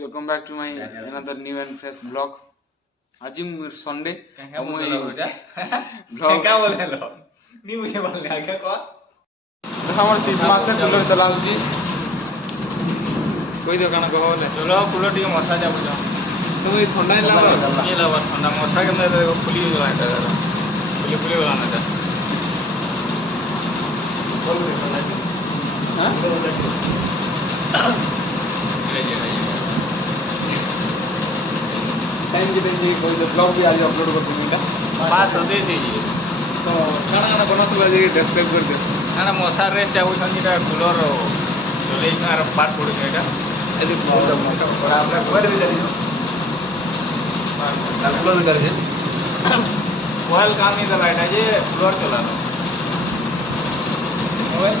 welcome back to my another new and fresh vlog. आज Sunday blog क्या बोल रहे हो नहीं मुझे बोलने आ गया कौन हमार शीत मासे कूलर चलाउची कोई दुकान कह बोले चलो कूलर टी मशा जा बुझो तुम ये ठंडा लावा ये लावा ठंडा मशा के अंदर खुली गला है खुली गला ना था बोल रहे हां टाइम के दिन कोई तो ब्लॉग भी आज अपलोड कर दूंगा पास होते थे जी तो खाना खाना बना तो आज डिस्क्राइब कर दे ना मशा रेस जाऊ छन कूलर चले कार पार्ट पड़ गया आज आपने कूलर भी करी कूलर भी करी मोबाइल काम नहीं कर रहा है ये कूलर चला रहा मोबाइल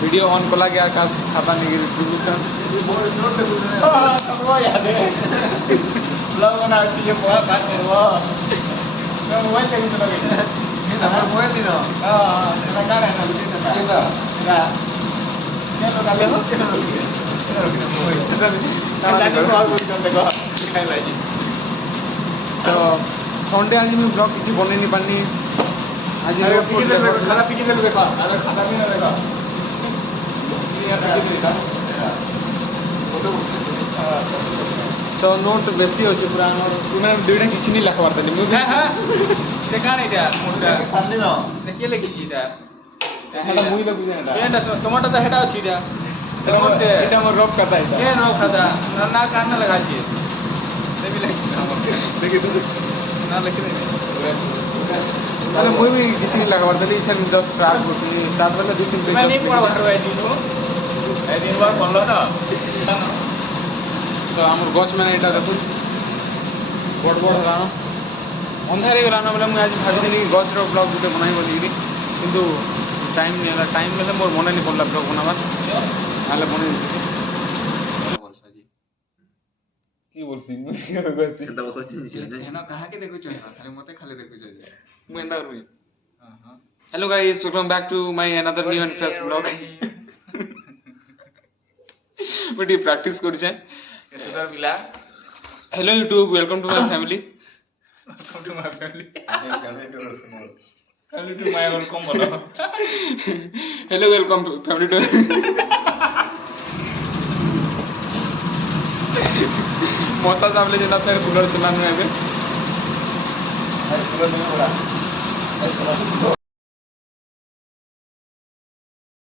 वीडियो ऑन कला गया आकाश खाता नहीं डिस्ट्रीब्यूशन नोट हां तो याद है ब्लॉग बना ये बहुत बात है वो मैं मोबाइल लेके चला गया ये हमारा मोबाइल नहीं ना हां लगा रहा है ना कितना क्या क्या लगा ले हो तो संडे आज मैं ब्लॉग किसी बने नहीं पानी आज खाना पी के देखा अरे खाना भी ना देखा तो नोट बेसी होची पूरा नोट तुमे दुइटा किछि नहीं लिखबार तनी मु हां देखा नहीं था मोटा सामने न देखिए लिखी जीटा हेटा मुई लगु जेटा एटा टमाटर तो हेटा अछि दा टमाटर एटा मोर रॉक करता है ए रॉक खाता ना कान ना लगा जी से भी लिखी देखि तो ना लिखी नहीं अरे मुई भी किछि नहीं लिखबार तनी इसन जस्ट स्टार्ट होती स्टार्ट वाला 2-3 पेज मैं नहीं पढ़ा हरवा दिनो ए दिन बार पढ़लो ना तो हमर गछ में एटा देखु बड़ बड़ रानो अंधारे रानो बोले मुई आज भाबी देली गछ रो ब्लॉग गुटे बनाई बोली किंतु टाइम नेला टाइम मेले मोर मने नहीं पड़ला ब्लॉग बनावा आले बने की बोलसी मुई गछि एता बसछि हेना कहा के देखु छ खाली मते खाली देखु छ मुई एंदा रुई हां hello guys welcome back to my another new and fresh blog बड़ी प्रैक्टिस कर छै सुधार बिला hello YouTube welcome to my family welcome to my family family to my welcome बोलो hello welcome to family to मौसा सामने जना फिर कूलर चलाने आवे कूलर नहीं बड़ा